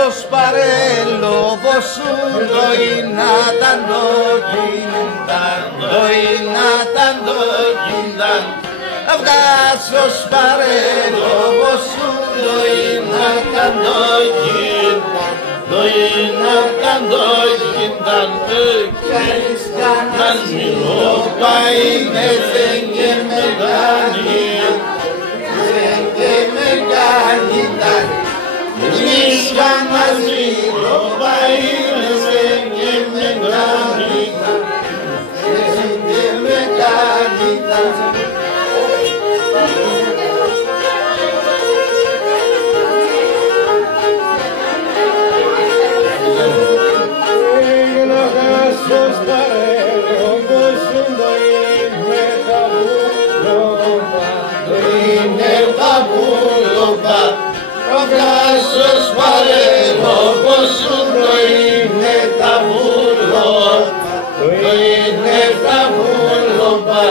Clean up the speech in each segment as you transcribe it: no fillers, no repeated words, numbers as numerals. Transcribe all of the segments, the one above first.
Sos parello bossundo innatando gindan Sos parello bossundo innatando gindan Kariskan milo paine zenge meganidan Niskan milo paine zenge meganidan Sos parello bossundo innetabuloba Sos parello bossundo innetabuloba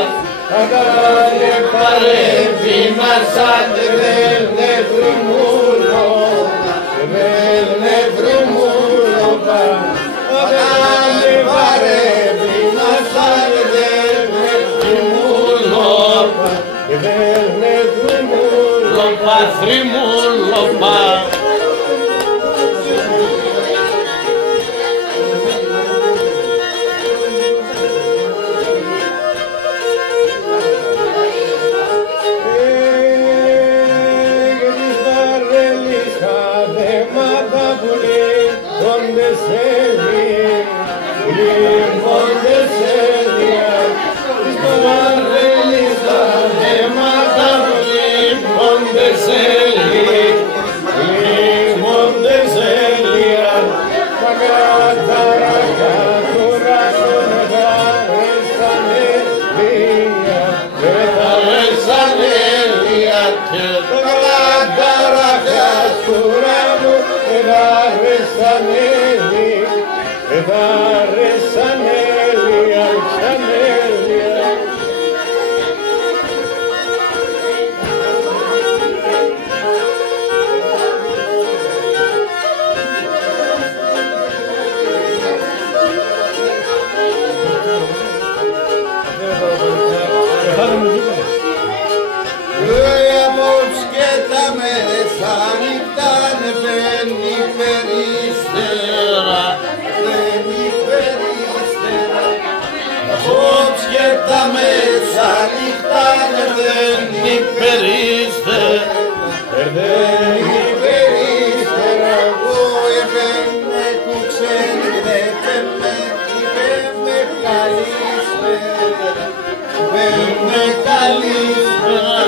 Agare pare vina sate verne frumuloba Agare pare vina sate verne frumuloba Τα μέσα νύχτα δεν υπερίστερα εγώ με κουξέν με καλήσπερα με καλήσπερα δεν κουξέν με καλήσπερα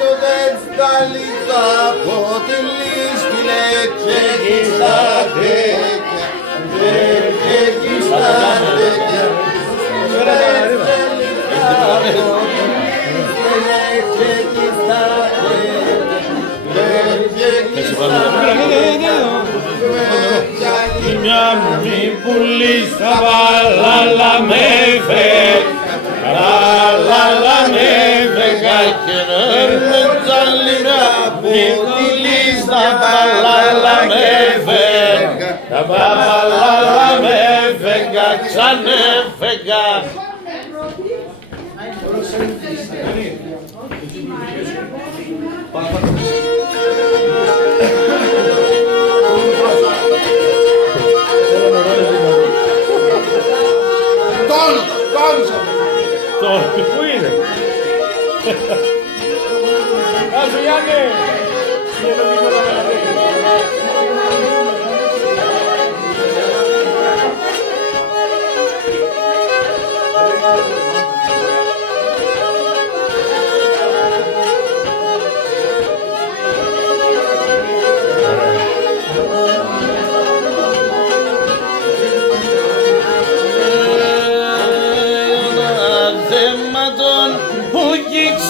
το δεν σταλίτα από τη λίστη και στα δέκια και στα δέκια δεν σταλίτα από τη λίστη και στα δέκια μια μη πουλίστα βαλάλα με φέγα και με τζαλίνα μη πουλίστα βαλάλα με φέγα ξανέφεγα Πού είναι? Κάτσε Γιάννη!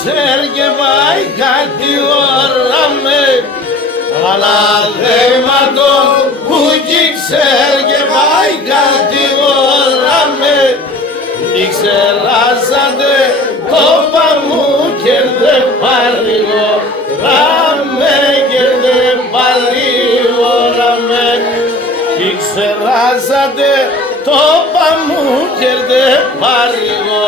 Ξέρ και πάει πάει κάτι ώρα με αλλά δέματο που κι ξέρ και πάει κάτι ώρα με κι ξεράσατε το παμού και δεν παρήγω ράμε και δεν παρήγω ράμε κι ξεράσατε το παμού και δεν παρήγω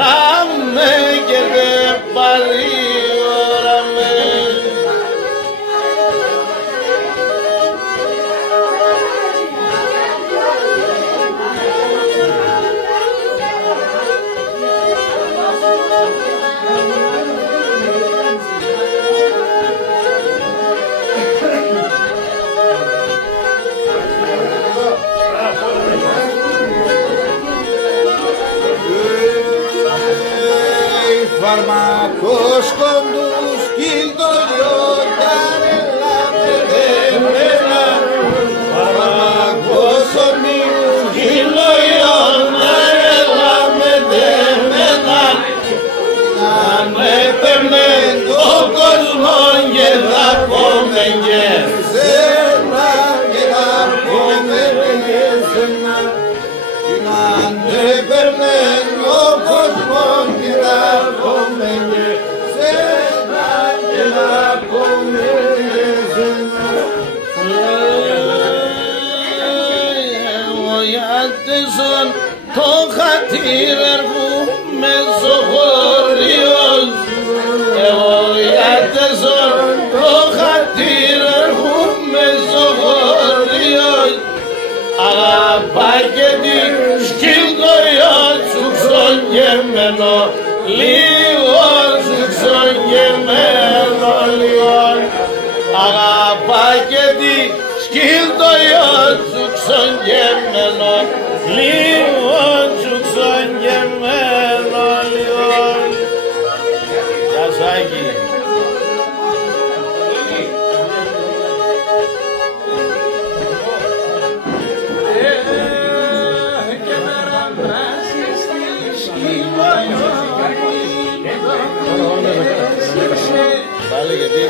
ράμε και δεν παρήγω ράμε. Φαρμακός κοντούς κυλτολιόταν ελάτε δεμένα Φαρμακός κοντούς κυλτολιόταν ελάτε δεμένα αν έπαιρνε το κόσμο και θα πούμε και σένα και θα πούμε και σένα αν έπαιρνε το κόσμο και θα πούμε και σένα και θα πούμε και σένα. Εγώ γιατρίζον το χατήρεργο μεσοχωριος εγώ γιατρίζον το χατήρεργο μεσοχωριος αγαπά και τη σκυλτοριό σου ξογεμένο λίγο σου ξογεμένο λίγο αγαπά και τη σκυλτοριό σου ξογεμένο λίγο σου ξογεμένο λίγο. Γεια Σάκη. Πάλι γιατί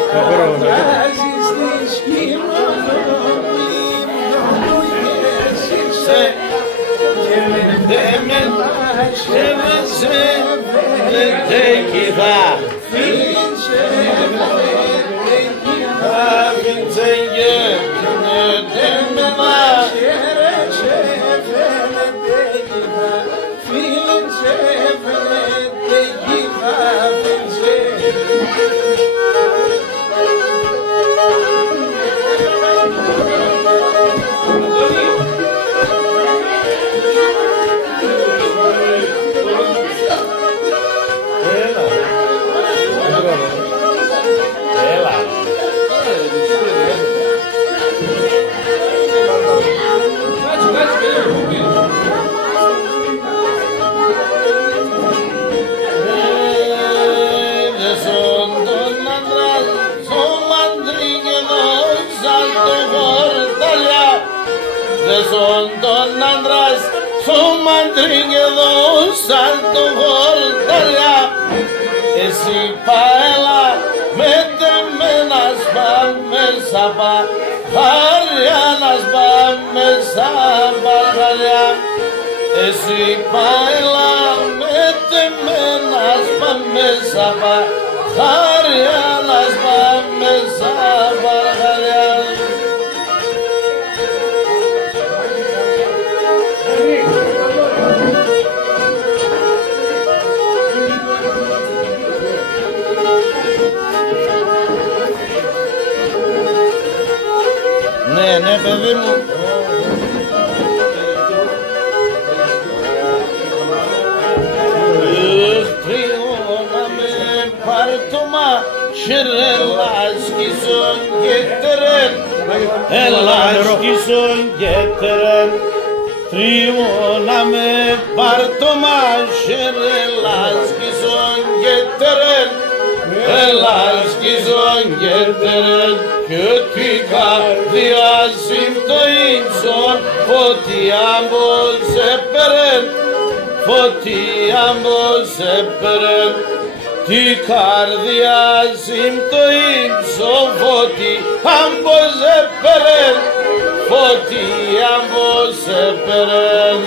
son τον άντρας σου μαντρίνει εδώ σαν το χορταλιά εσύ παέλα με τεμένα σπάμε σαπα χαριά να σπάμε σαν παργαλιά εσύ παέλα με τεμένα σπάμε σαπα χαριά να σπάμε σαν παργαλιά. Ναι, παιδί μου. Τριώνα με πάρτωμα Σιρελάσκησον και τερεν Ελάσκησον και τερεν Τριώνα με πάρτωμα Σιρελάσκησον και τερεν Ελάσκησον και τερεν και τη καρδιά συμπτωίνσον φωτιά μπος επερεν φωτιά μπος επερεν τη καρδιά συμπτωή ψοφώτη, άμπος επερέν, φώτη άμπος επερέν.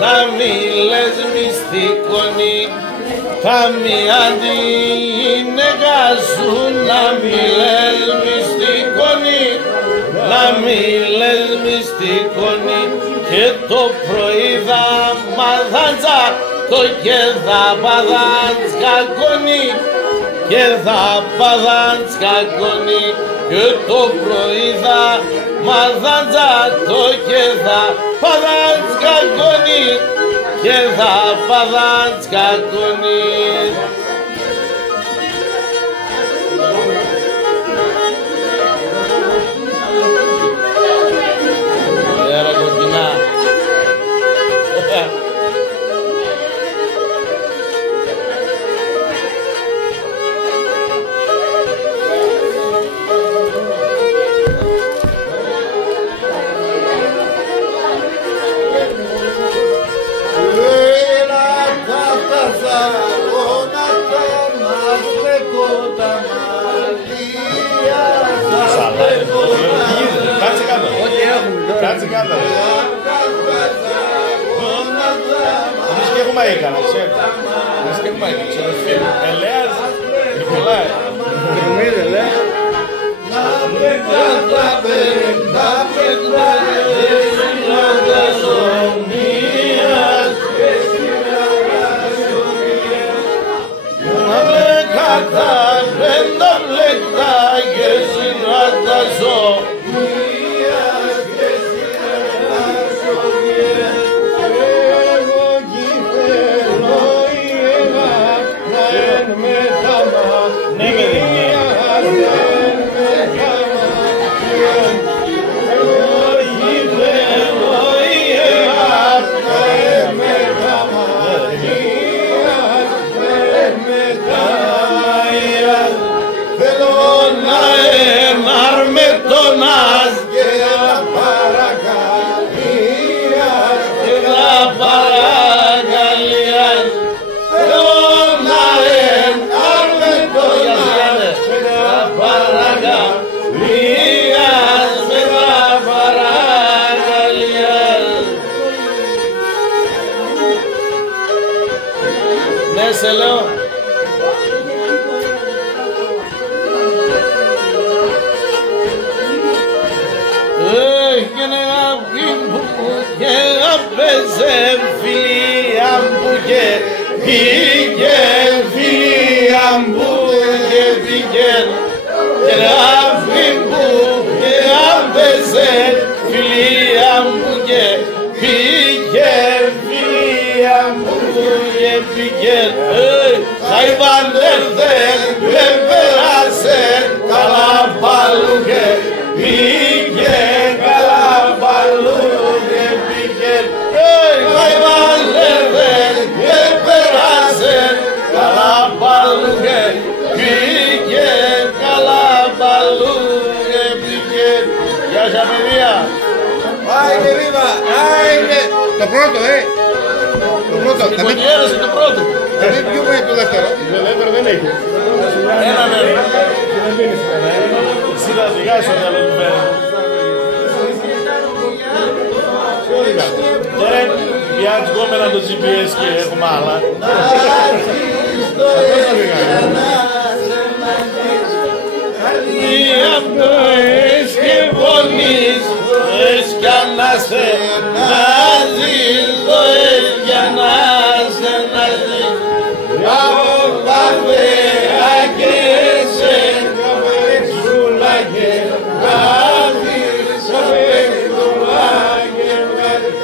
Να μη λες μυστικονή, θα μη αντίγυναικα σου, να μη λες μυστικονή, να μη λες μυστικονή, και το πρωί θα μαθάντσα, το και θα παδάντς κακονή, και θα παδάντς κακονή, και το πρωί θα μαθάντσα, το και θα παδάντς κακονή, και θα παδάντς κακονή. Έρα κοκκινά. Κάτσε κάτω. Εμείς και έχουμε έκανα, ξέρετε. Εμείς και έχουμε έκανα, ξέρετε φίλοι. Ελέας, Νικολάη. Νομίζω, ελέα. Να πετάτα πέντα πέντα εσυνάδα ζωμίας, εσυνάδα ζωμίας. Να πλεκάτα πέντα πλεκά και εσυνάδα ζωμίας. Σε λέω. Έγινε και απέζε φιλία μου και πήγε, φιλία μου και πήγε, και αφή μου και απέζε φιλία μου και πήγε, φιλία μου και πήγε. Χαϊβανέρδεν και πέρασε καλά παλού και πήγε, καλά παλού και πήγε. Χαϊβανέρδεν και πέρασε καλά παλού και πήγε, καλά παλού και πήγε. Γεια σας παιδιά. Άιντε βήμα, άιντε. Το πρώτο, Το πρώτο. Η Πονιέρωση του πρώτου. Να μην πιούμε το δεύτερο. Το δεύτερο δεν έχει. Ένα μέρο. Συναντικά στο μυαλό του πέρα. Τώρα πιάτς κόμμενα το GPS και έχουμε άλλα. Μία πνοές και πονείς, για να σε ναζείς, για να σε ναζείς. Από καφέα και σε καφεξούλα και γράφεις καφεξούλα και γράφεις.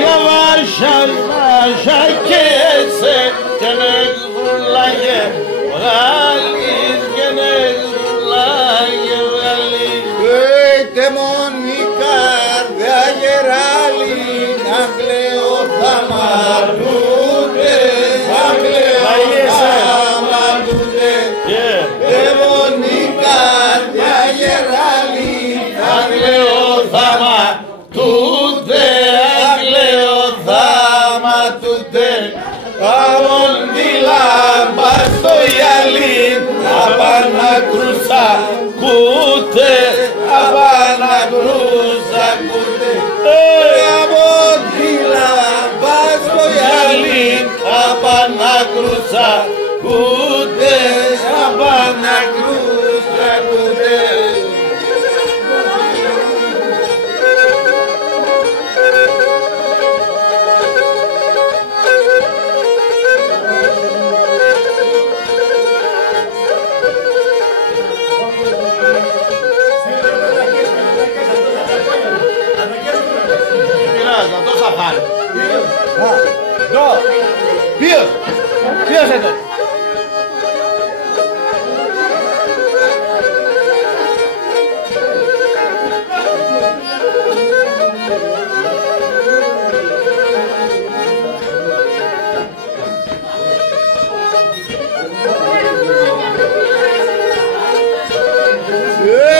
Για βάρσα και σε καφεξούλα και βγάλεις και νεξούλα και βγάλεις. Μόνη καρδιά γεράλη, να κλαίω θα μαρτούνται, να κλαίω θα μαρτούνται. Μόνη καρδιά γεράλη, να κλαίω θα μαρτούνται, να κλαίω θα μαρτούνται. Αμόν τη λάμπα στο γυαλί, απανακρούσα κούτε, απανακρούσα κούτε. Από τη λάμπα στο γυαλί, απανακρούσα κούτε, απανακρούσα κούτε. Ποιος εδώ?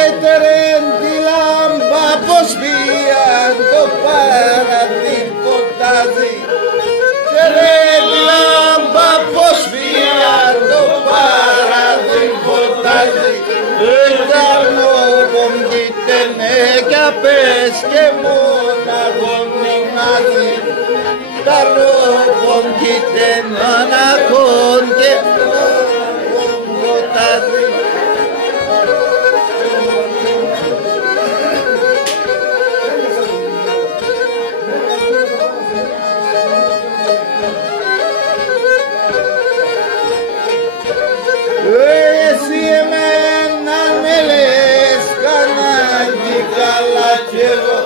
Έτερεν τη λάμπα πως βίαν το παραδείγμα ποτάζι. Έτερεν τη λάμπα πως βίαν το παραδείγμα ποτάζι. Έτερνο πομπίτεν έκαπες και μοναχόν μηνάζει. Έτερνο πομπίτεν μοναχόν και μοναχόν ποτάζι. Εσύ εμένα με λες κανάκι καλά κι εγώ.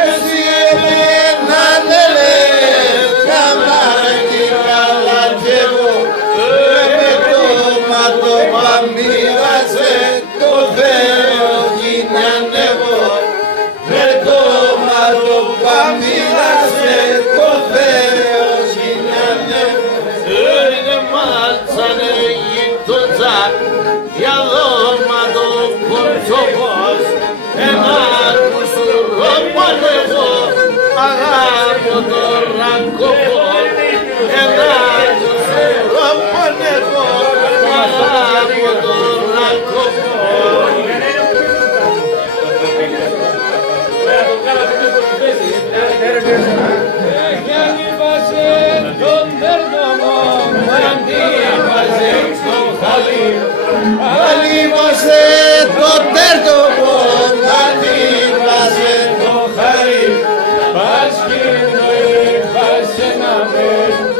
Εσύ εμένα με λες κανάκι καλά κι εγώ. Με το ματώμα μοίρασε το Θεό γίνει ανέβω. Με το ματώμα μοίρασε το Θεό γίνει ανέβω. Είναι μάτσανε για δώμα το κορτσοπός, ένα κουσουρό πανεύω, αγάπω το ραγκοπό, ένα κουσουρό πανεύω, αγάπω το ραγκοπό. Αλίμωσε το τέρτοπο, αλίμωσε το χαρί. Πασκίνο είπασε να με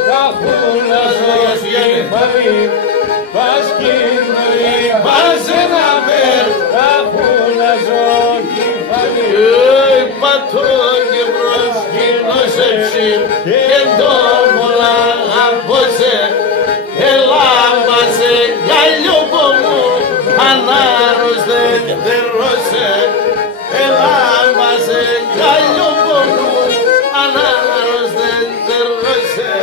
τα χούλα ζωάς κεφαλή. Πασκίνο είπασε να με τα χούλα ζωάς κεφαλή. Πατών και προσκύνος έτσι και το μολά απόσε. Ελάμπασε γαλιόπο μου, ανάρρωσε δερρώσε. Ελάμπασε γαλιόπο μου, ανάρρωσε δερρώσε.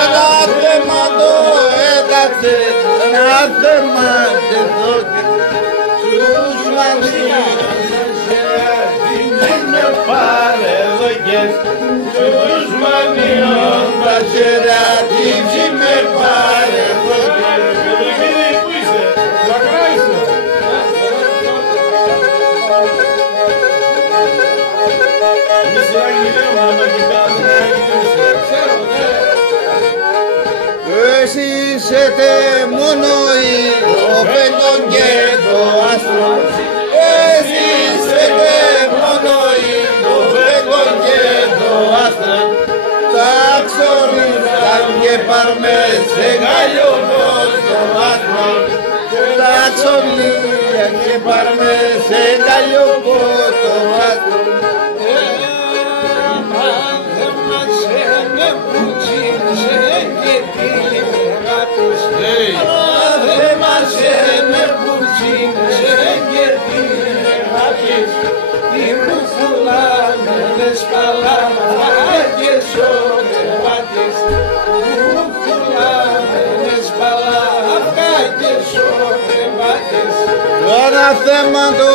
Ανάθεμα το έταξε, ανάθεμα και το στους μανιώνες με παρεδοκές, στους μανιώνες με παρεδοκές. Πού είσαι, μακρά είσαι. Εμείς οι Άγγλοι λέμε, άμα κοιτάζουμε, ξέρω, ναι. Εσύ είσαστε μόνο το πέντον και το άστρο. Εσύ είσαστε μόνο το πέντον και το άστρο. Τα ξορίσαν και πάρμε σε γάλιο το άστρο. Τα ξορίσαν και πάρμε σε γάλιο το άστρο. Ανάθεμα το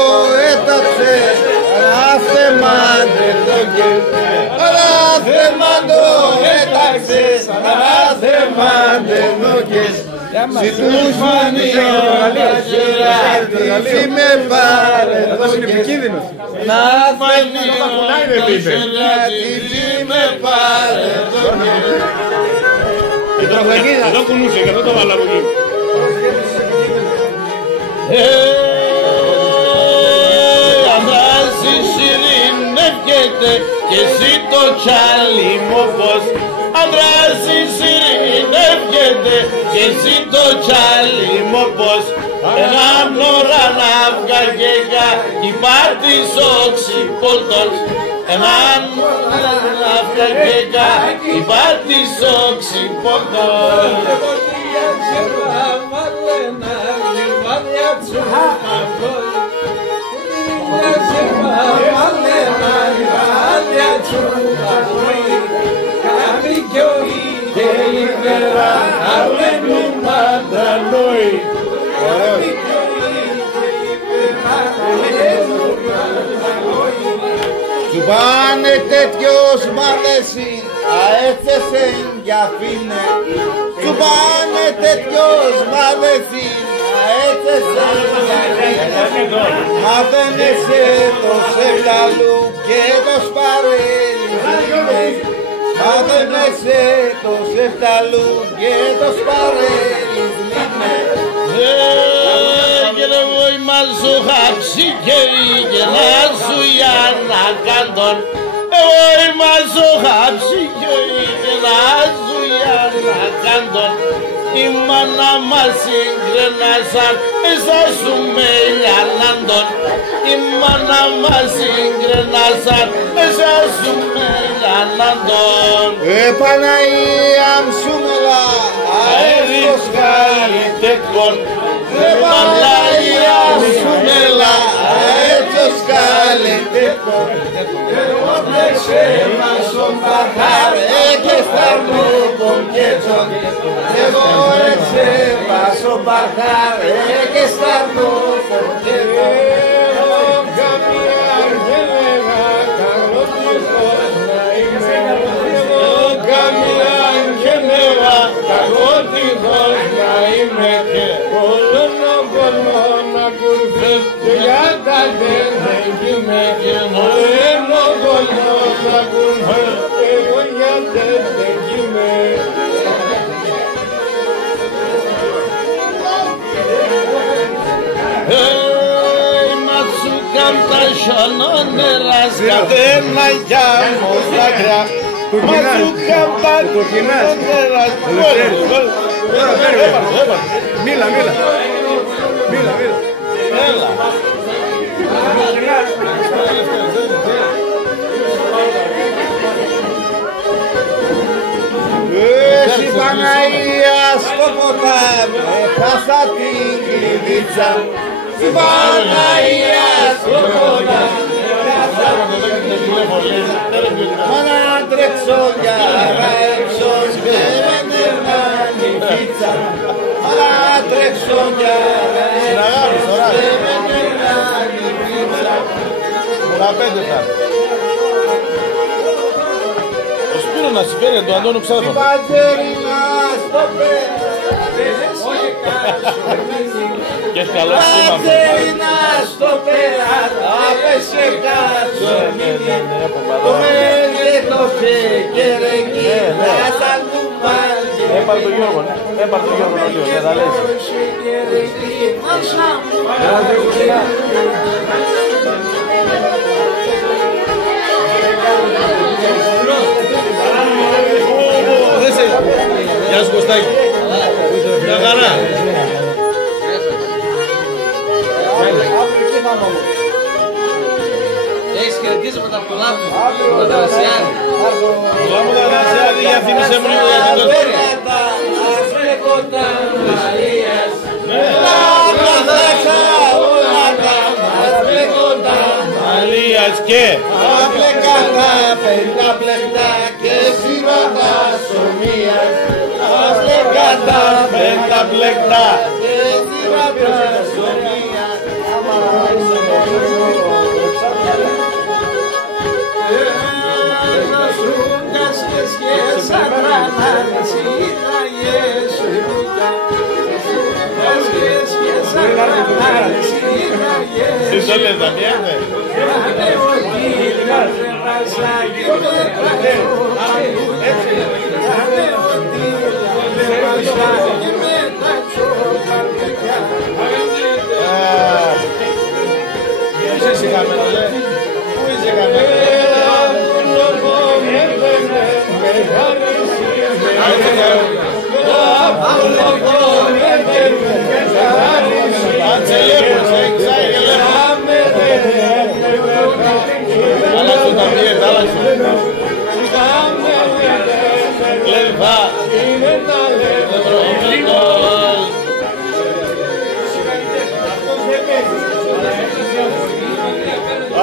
έταξε, ανάθεμα το κέρδισε. Ανάθεμα το έταξε, ανάθεμα το κέρδισε. Si τους μανιώνες με παρεδοκές, να μανιώνες με παρεδοκές. Εδώ κουνούσε και αυτό το βάλα από εκεί. Ανδράζεις ειρηνεύκεται και εσύ το τσάλι μου πως. Ανδράζεις ειρηνεύκεται και εσύ το τσάλι μου πως. Έναν ώρα να βγαγέκα κι υπάρχεις οξυπόλτος. Έναν ώρα να βγαγέκα κι υπάρχεις οξυπόλτος. Σου πάνε τέτοιος μ' αρέσει, αέθεσαι για φίνε. Σου πάνε τέτοιος μ' αρέσει, αέθεσαι για φίνε. Μαθαίνεσαι το σεφταλού και το σπαρέλι. Μαθαίνεσαι το σεφταλού και το σπαρέλι. Και εγώ είμαι ζωχάψη και να σου για να κάντον. Εγώ είμαι ζωχάψη και να σου για να κάντον. Η μάνα μας συγκρενάσαν, εσά σου με λιανάντον. Η μάνα μας συγκρενάσαν, εσά σου με λιανάντον. Παναγία σου μελά, αέριος καλλιτέχνων. Παναγία σου μελά, αέριος καλλιτέχνων. Εγώ πλέξε μας τον παχάρε και σταρνού τον κέτσον. Εγώ πλέξε μας τον παχάρε και σταρνού τον κέτσον. Σανόνερας καθένα για μοσάκρια. Μαζούκα μπατζόνερας. Μίλα. Έλα. Εσύ Παναγία στο ποτάμι έχασα την κλειδίτσα. Εσύ Παναγία στο ποτάμι έχασα την κλειδίτσα. Μα να τρέξω για να έξω και πίτσα, αλλά τρέξω για Συναγάπης, τώρα 15 θα. Ο Σπύρος να συμφέρει του Αντώνου Ξάδων. Παντζέρινα στο πέρα. Και έχει καλό σήμα. Παντζέρινα στο πέρα. Άπεσε κάτσο. Το μέγετο φεκερεγγί. Σαν του πάλι. Έπαρε τον Γιώργο, ναι. Έπαρε τον Γιώργο ο Λίος, θα λες. Γεια σου Κωστάκη. Μια χαρά. Έχεις χαιρετίσματα από το Λάμπο, το Δρασιάδη. Λάμπο τα Δρασιάδη, για θύμισε μου λίγο για την κοντέρια. Μαλίας και Απλεκάτα, πενταπλεκτά και σύρματα σομίας. Απλεκάτα, πενταπλεκτά. και σύρματα σομίας. Τι το λες, Δαμιάνε? Πού είσαι χαμένο, λέ? Πού είσαι χαμένο?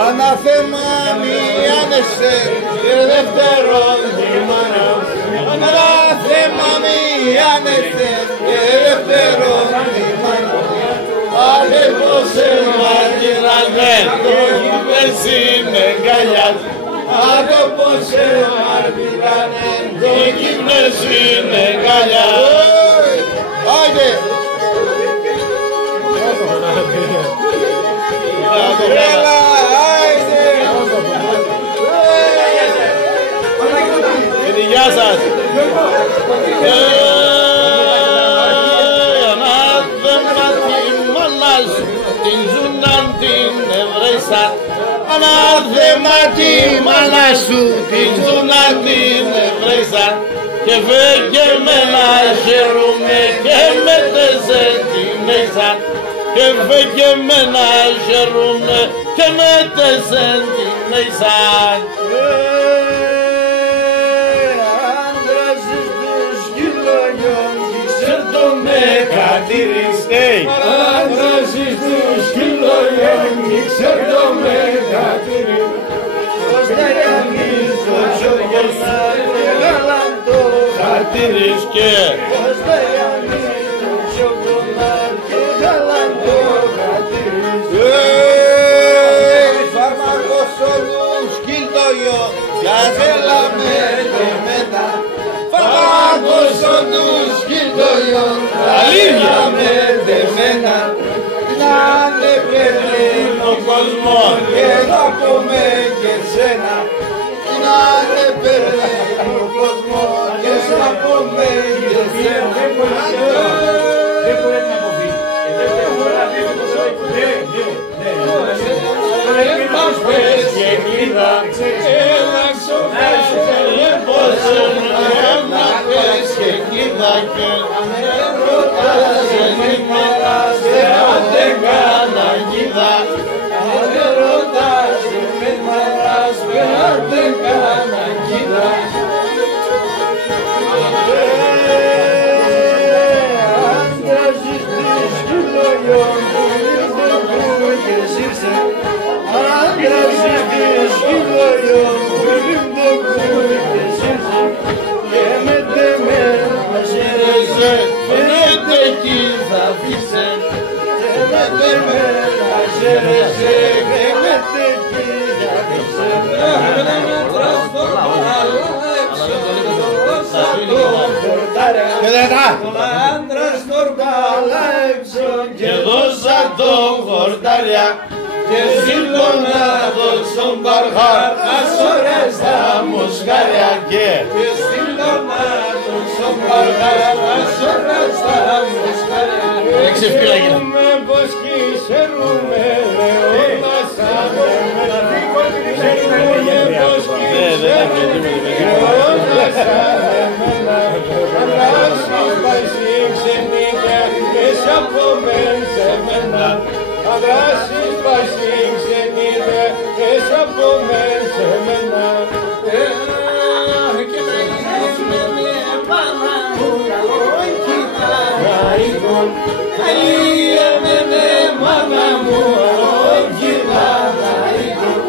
Ανάθεμα μη άνεσαι και δεύτερον δήμανα. Ανάθεμα μη άνεσαι και δεύτερον δήμανα. Αλεύω σε μαγειραγμένο, είπες είναι γκαλιάς. Άτοπο σε μαγειραγμένο, είπες είναι γκαλιάς. Άιντε! Έλα, άιντε! Γεια σας. Ανάθεμα τη μάνα σου, την ζουναν την Εβραίσα. Ανάθεμα τη μάνα σου, την ζουναν την Εβραίσα. Και φέγγε με να χαίρομαι και με τεσε την Έισα. Και φέγγε με να χαίρομαι και με τεσε την Έισα. Άντρας εις τους χιλιών, ξέρω με κατήρι. Ως τα γιάννης το σιωπιώσα και γαλαντό Χαρτίρις και Ως τα γιάννης το σιωπιώσα και γαλαντό φάρμακος όλους σκυλτόγιο Καζέλα με το μετά Φάρμακος όλους σκυλτόγιο Καζέλα με το μετά Να με παίρνει ο κόσμος και θα πούμε και σένα Να με παίρνει ο κόσμος και θα πούμε και σένα Δεν μπορεί να αποφύγει. Μας πες και κλείδα Έλα ξοφάσου Πώς να πες και κοίτα και Με ρωτάς με ρωτάς δεν κάνα γίδα. Με ρωτάς με ρωτάς δεν κάνα κοίτα Άντραζεις τις κυλόγιον που ήρθε που και ζήσε Άντραζεις τις κυλόγιον που ήρθε που και ζήσε Και με τεμένα σε εκεί θα αφήσε. Και δώσα τον χορτάρια και σήκωνα τον στον παρχάρ ασόρες τα μοσχάρια και σήκωνα τον στον παρχάρ ασόρες τα μοσχάρια. Ξέρουμε πως ξέρουμε όλα σαν εμένα. Ξέρουμε πως ξέρουμε όλα σαν εμένα. Αδράσεις πασί ξενίδια και σ' απομεν σε μένα. Αδράσεις πασί ξενίδια και σ' απομεν σε μένα. Και σε με πάνω μου όχι παραίγον. Αλίευε με μάνα μου όχι παραίγον.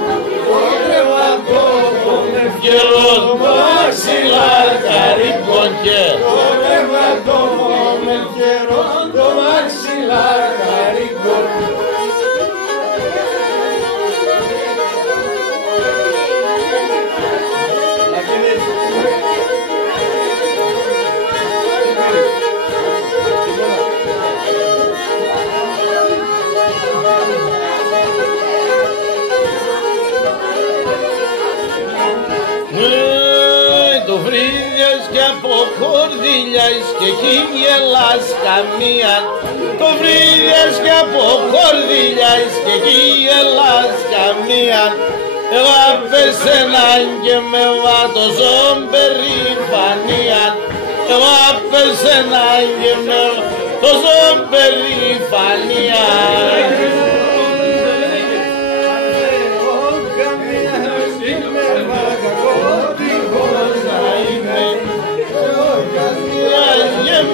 Ωρεύα κόπο με φιερό μαξιλάρκαρικον και ωρεύα κόπο με φιερό το μαξιλάρκαρικον. Το βρύδιας και από χορδίλιας και εκεί γελάς καμία. Το βρύδιας και από χορδίλιας και εκεί γελάς καμία. Εγώ απέσαιναν και με βάτωσον περηφανία. Εγώ απέσαιναν και με βάτωσον περηφανία.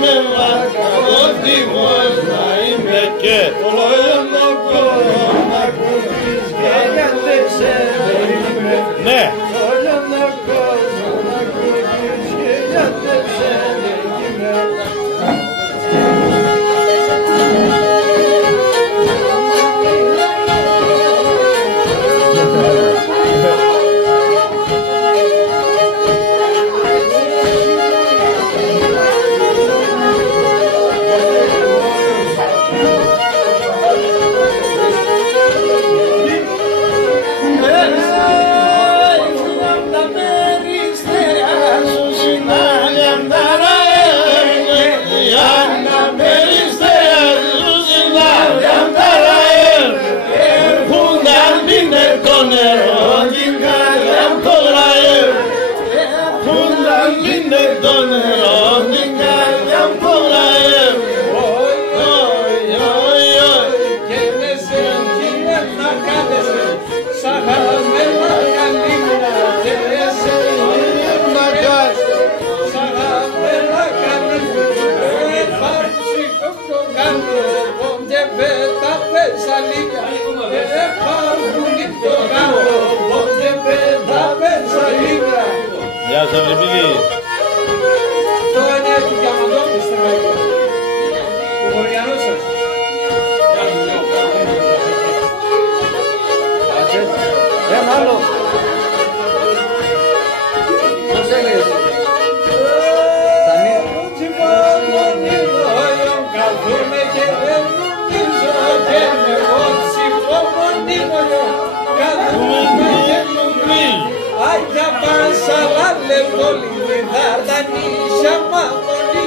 Με βακαλότιμος να είμαι και όλο κόμμα κουμπής και γιατί ξεδερίμαι. Ναι. Όλο κόμμα κουμπής και γιατί ξεδερίμαι. Γεια σας Ευρυπίδη. Το είναι του Διαμαντώπης στην Αγία. Ο Βορειανός σας. Ένα άλλο. Πώς έλεγες. Καθούμε και δεν νομίζω και με ότσι πομονίμωνο. Καθούμε και νομίζω. Άγια πάσαλα λεπτόλι διδαρτανίσια μαμονή.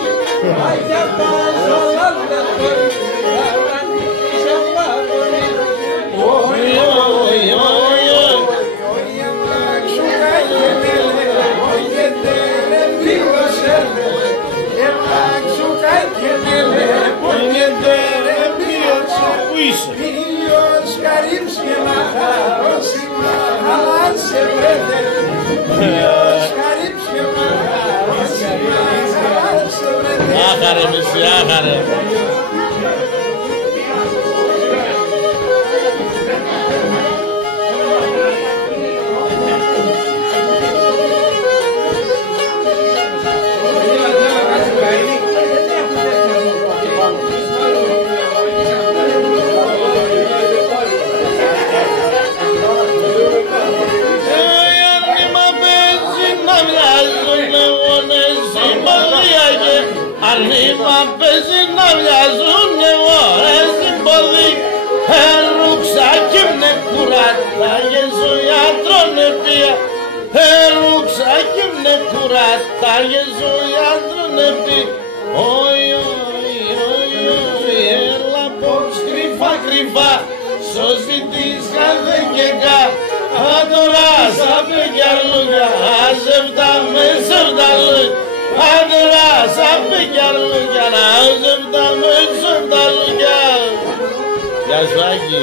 Άγια πάσαλα λεπτόλι διδαρτανίσια μαμονή. Όι, όι, όι, όι. Όι, εμάξου καγενέλε, όι, ετέλε, πίγος έρθε. Εμάξου καγενέλε, όι, ετέλε, πίγος έρθε. Πού είσαι? Ήλιος καρύψ και μαχαρός η μαχαλάς σε βρέθε. Ήλιος καρύψ και μαχαρός η μαχαλάς σε βρέθε. Άχαρε μισή, άχαρε. Ανήμα παίζει να μοιάζουνε ώρες στην ποδή. Ρουξάκι με κουράτα γεζοιάτρωνε πια. Ρουξάκι με κουράτα γεζοιάτρωνε πια. Οι, έλα πως κρυφά κρυφά σώζει της χαδεκεκά. Τώρα σαν πεκιαρλούγια άζευτα με σεβταλούγια. Τώρα σαν πεκιαρλούγια άζευτα με σεβταλούγια. Γεια σου Άκη.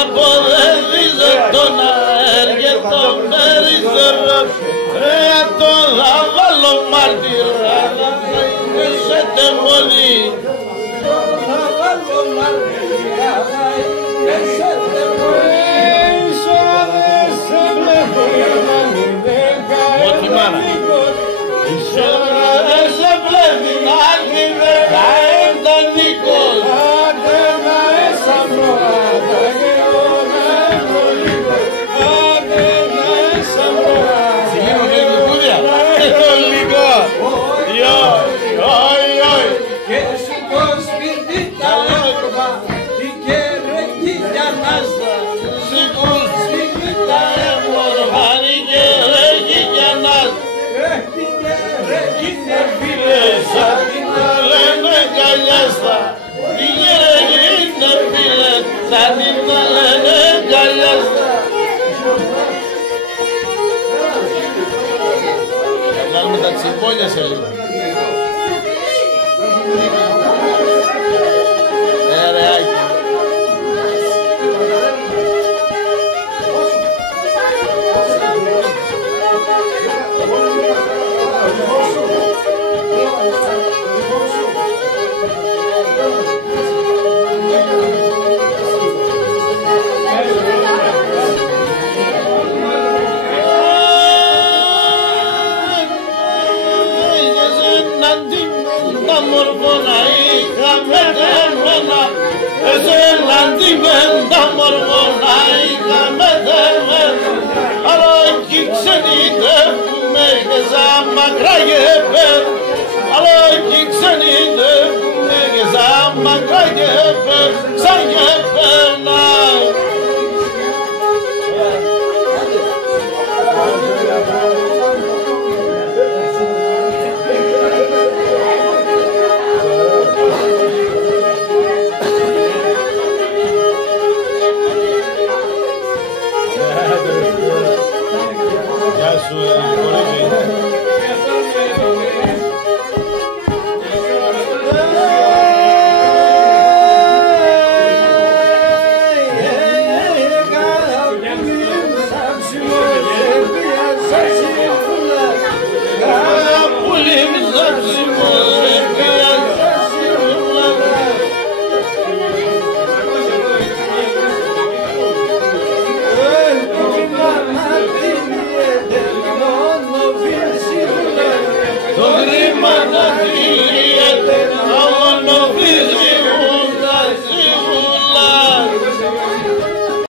Αποδεδίζω τον αέρ και τον περιστερό. Τον θα βάλω μάρτυρα να πέσετε μόνοι. Τον θα βάλω μάρτυρα να πέσετε μόνοι. Ισόδες σε βλέπω να μην δεν καέντανικος. Ισόδες σε βλέπει να μην δεν καέντανικος. Άντε να εσαμρώα. Κάνουμε τα τσιμπόνια σε λίγο. Ρε Άκη. Μορφώνα είχαμε τεμένα, εσέλαντι μεν τα μορφώνα είχαμε τεμένα, αλλά κι ξενιτεύουμε και σαν μακρά γεπέρ, αλλά κι ξενιτεύουμε και σαν μακρά γεπέρ, σαν